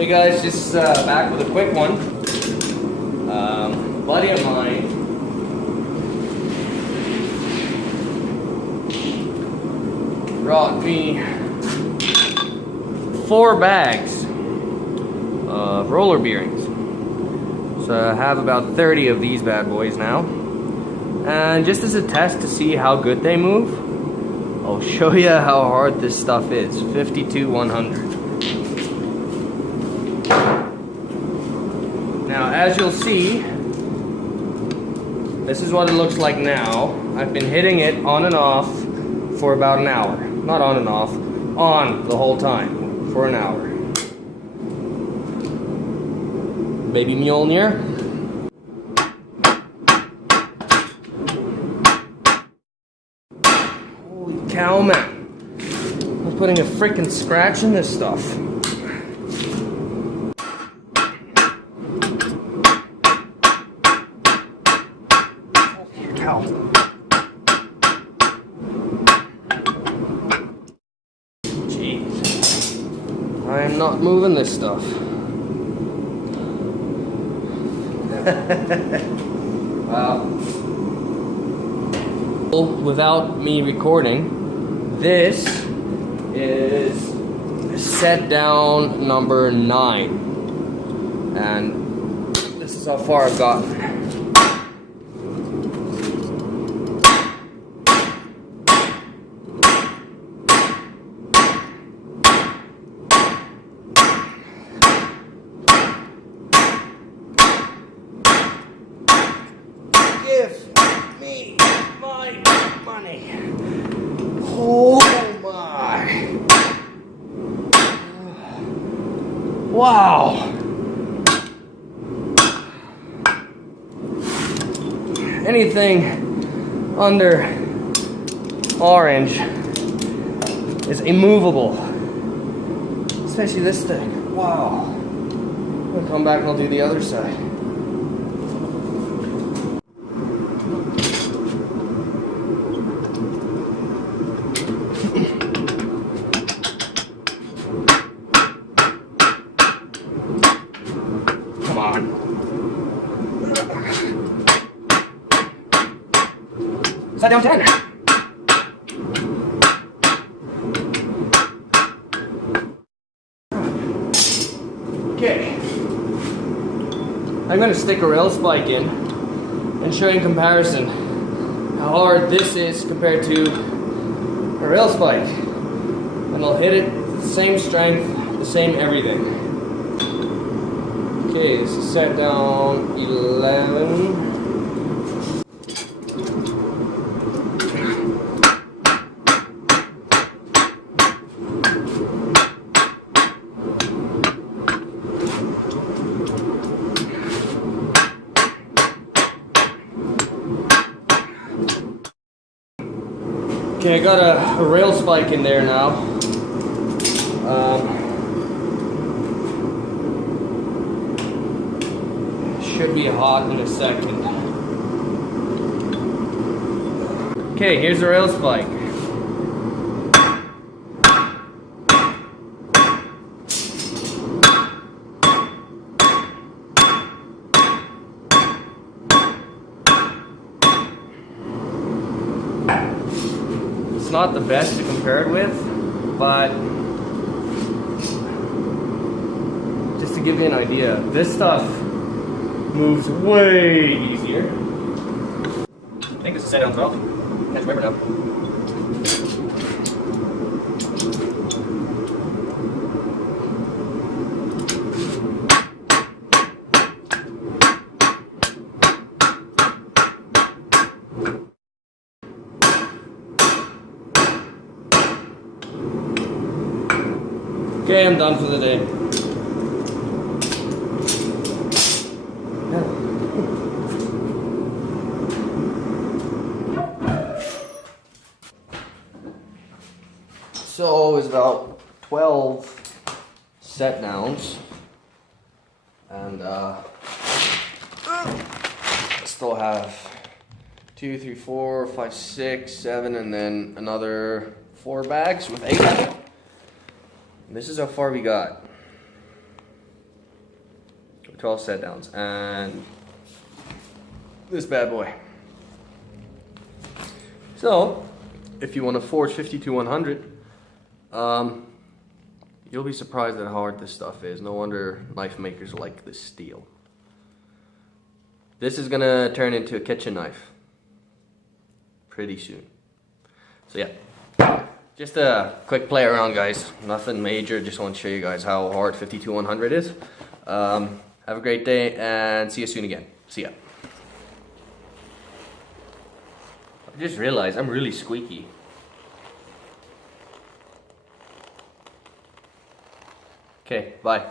Hey guys, just back with a quick one. A buddy of mine brought me 4 bags of roller bearings. So I have about 30 of these bad boys now. And just as a test to see how good they move, I'll show you how hard this stuff is. 52-100. Now, as you'll see, this is what it looks like now. I've been hitting it on and off for about an hour. Not on and off, on the whole time for an hour. Baby Mjölnir. Holy cow, man. I'm putting a freaking scratch in this stuff. Cow. Jeez. I am not moving this stuff. Wow. Without me recording, this is set down number 9. And this is how far I've gotten. Give me my money. Oh my. Wow. Anything under orange is immovable. Especially this thing. Wow. I'm gonna come back and I'll do the other side. Come on. Is that down 10? Okay. I'm going to stick a rail spike in and show you in comparison how hard this is compared to a rail spike. And I'll hit it with the same strength, the same everything. Okay, this is set down 11. Okay, I got a rail spike in there now. Should be hot in a second. Okay, here's the rail spike. It's not the best to compare it with, but just to give you an idea, this stuff moves way easier. I think this is set down 12. Can't remember now. Okay, I'm done for the day. So it's about 12 set downs, and I still have 2, 3, 4, 5, 6, 7, and then another 4 bags with 8 of it. This is how far we got. 12 set downs, and this bad boy. So, if you want to forge 52-100, you'll be surprised at how hard this stuff is. No wonder knife makers like this steel. This is gonna turn into a kitchen knife pretty soon. So yeah, just a quick play around, guys. Nothing major, just want to show you guys how hard 52-100 is. Have a great day and see you soon again. See ya. I just realized I'm really squeaky. Okay, bye.